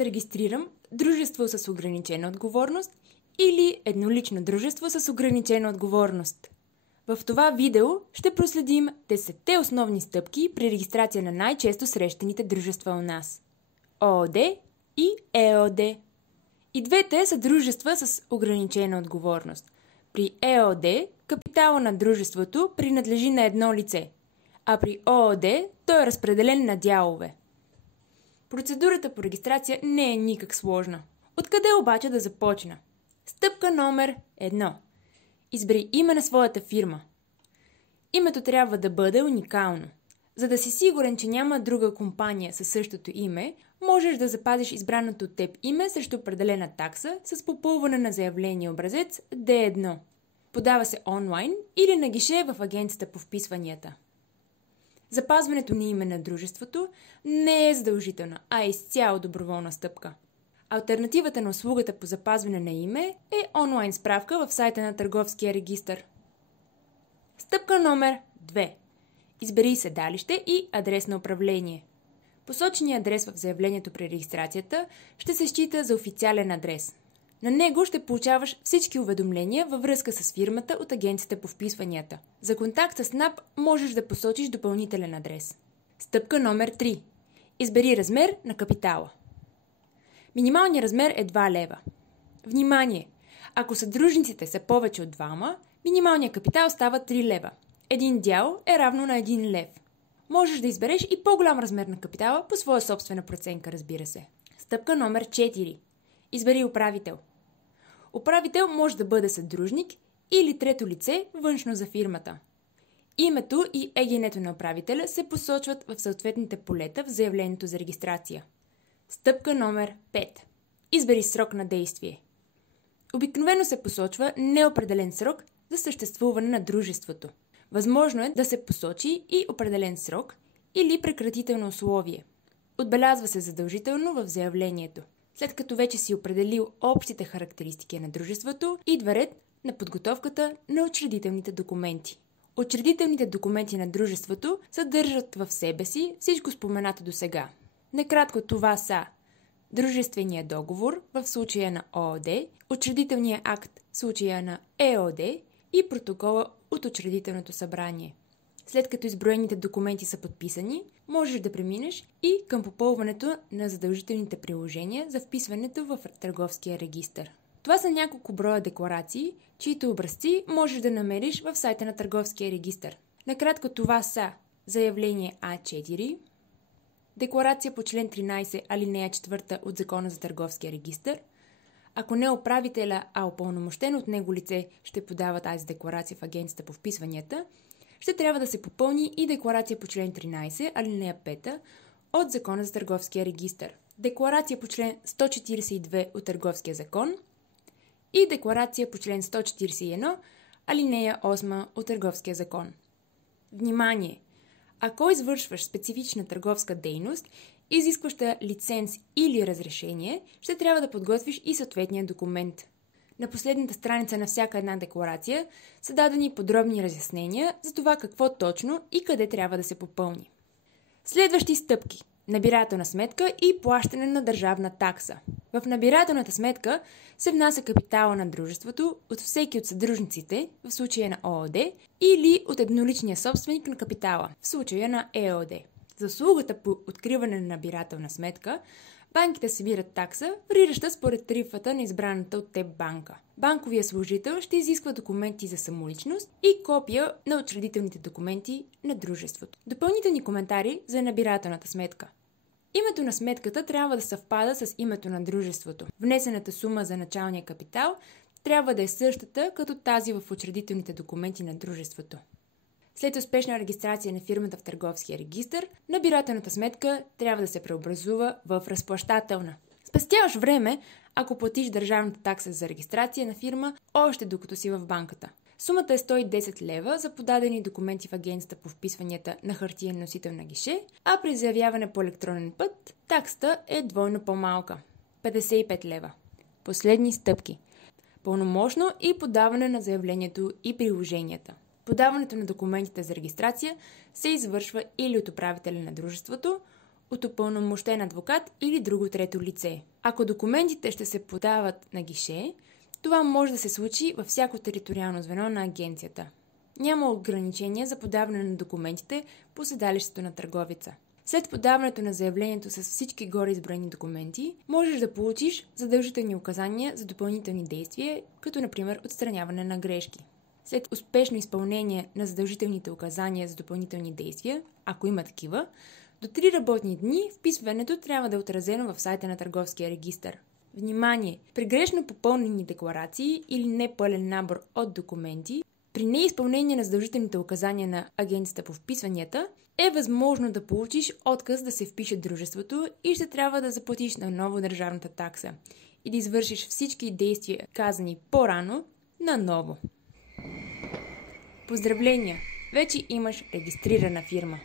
да регистрирам дружество с ограничена отговорност или еднолично дружество с ограничена отговорност. В това видео ще проследим 10-те основни стъпки при регистрация на най-често срещаните дружества у нас – ООД и ЕОД. И двете са дружества с ограничена отговорност. При ЕОД капитала на дружеството принадлежи на едно лице, а при ООД той е разпределен на дялове. Процедурата по регистрация не е никак сложна. Откъде обаче да започна? Стъпка номер 1. Избери име на своята фирма. Името трябва да бъде уникално. За да си сигурен, че няма друга компания със същото име, можеш да запазиш избраното от теб име срещу определена такса с попълване на заявление образец D1. Подава се онлайн или на гише в агенцията по вписванията. Запазването на име на дружеството не е задължителна, а е изцяло доброволна стъпка. Алтернативата на услугата по запазване на име е онлайн справка в сайта на Търговския регистър. Стъпка номер 2. Избери седалище и адрес на управление. Посоченият адрес в заявлението при регистрацията ще се счита за официален адрес. На него ще получаваш всички уведомления във връзка с фирмата от агенцията по вписванията. За контакт с НАП можеш да посочиш допълнителен адрес. Стъпка номер 3. Избери размер на капитала. Минималният размер е 2 лева. Внимание! Ако съдружниците са повече от двама, минималният капитал става 3 лева. Един дял е равно на 1 лев. Можеш да избереш и по-голям размер на капитала по своя собствена преценка, разбира се. Стъпка номер 4. Избери управител. Управител може да бъде съдружник или трето лице, външно за фирмата. Името и ЕГН-то на управителя се посочват в съответните полета в заявлението за регистрация. Стъпка номер 5. Избери срок на действие. Обикновено се посочва неопределен срок за съществуване на дружеството. Възможно е да се посочи и определен срок или прекратително условие. Отбелязва се задължително в заявлението. След като вече си определил общите характеристики на дружеството, идва ред на подготовката на учредителните документи. Учредителните документи на дружеството съдържат в себе си всичко споменато досега. Накратко това са дружествения договор в случая на ООД, учредителния акт в случая на ЕОД и протокола от учредителното събрание. След като изброените документи са подписани, можеш да преминеш и към попълването на задължителните приложения за вписването в Търговския регистър. Това са няколко броя декларации, чието образци можеш да намериш в сайта на Търговския регистър. Накратко това са заявление А4, декларация по член 13, алинея 4 от Закона за Търговския регистър. Ако не управителя, а упълномощено от него лице ще подава тази декларация в агенцията по вписванията, ще трябва да се попълни и декларация по член 13, алинея 5 от Закона за Търговския регистър, декларация по член 142 от Търговския закон и декларация по член 141, алинея 8 от Търговския закон. Внимание! Ако извършваш специфична търговска дейност, изискваща лиценз или разрешение, ще трябва да подготвиш и съответния документ. На последната страница на всяка една декларация са дадени подробни разяснения за това какво точно и къде трябва да се попълни. Следващи стъпки – набирателна сметка и плащане на държавна такса. В набирателната сметка се внася капитала на дружеството от всеки от съдружниците, в случая на ООД, или от едноличния собственик на капитала, в случая на ЕОД. За услугата по откриване на набирателна сметка, банките събират такса, варираща според тарифата на избраната от теб банка. Банковия служител ще изисква документи за самоличност и копия на учредителните документи на дружеството. Допълнителни коментари за набирателната сметка. Името на сметката трябва да съвпада с името на дружеството. Внесената сума за началния капитал трябва да е същата като тази в учредителните документи на дружеството. След успешна регистрация на фирмата в Търговския регистър, набирателната сметка трябва да се преобразува в разплащателна. Спестяваш време, ако платиш държавната такса за регистрация на фирма още докато си в банката. Сумата е 110 лева за подадени документи в агенцията по вписванията на хартиен носител на гише, а при заявяване по електронен път таксата е двойно по-малка – 55 лева. Последни стъпки. Пълномощно и подаване на заявлението и приложенията. Подаването на документите за регистрация се извършва или от управителя на дружеството, от упълномощен адвокат или друго трето лице. Ако документите ще се подават на гише, това може да се случи във всяко териториално звено на агенцията. Няма ограничения за подаване на документите по седалището на търговеца. След подаването на заявлението с всички горе изброени документи, можеш да получиш задължителни указания за допълнителни действия, като например отстраняване на грешки. След успешно изпълнение на задължителните указания за допълнителни действия, ако има такива, до 3 работни дни вписването трябва да е отразено в сайта на Търговския регистър. Внимание! При грешно попълнени декларации или непълен набор от документи, при неизпълнение на задължителните указания на агенцията по вписванията, е възможно да получиш отказ да се впише дружеството и ще трябва да заплатиш наново държавната такса и да извършиш всички действия, казани по-рано, наново. Поздравления! Вече имаш регистрирана фирма.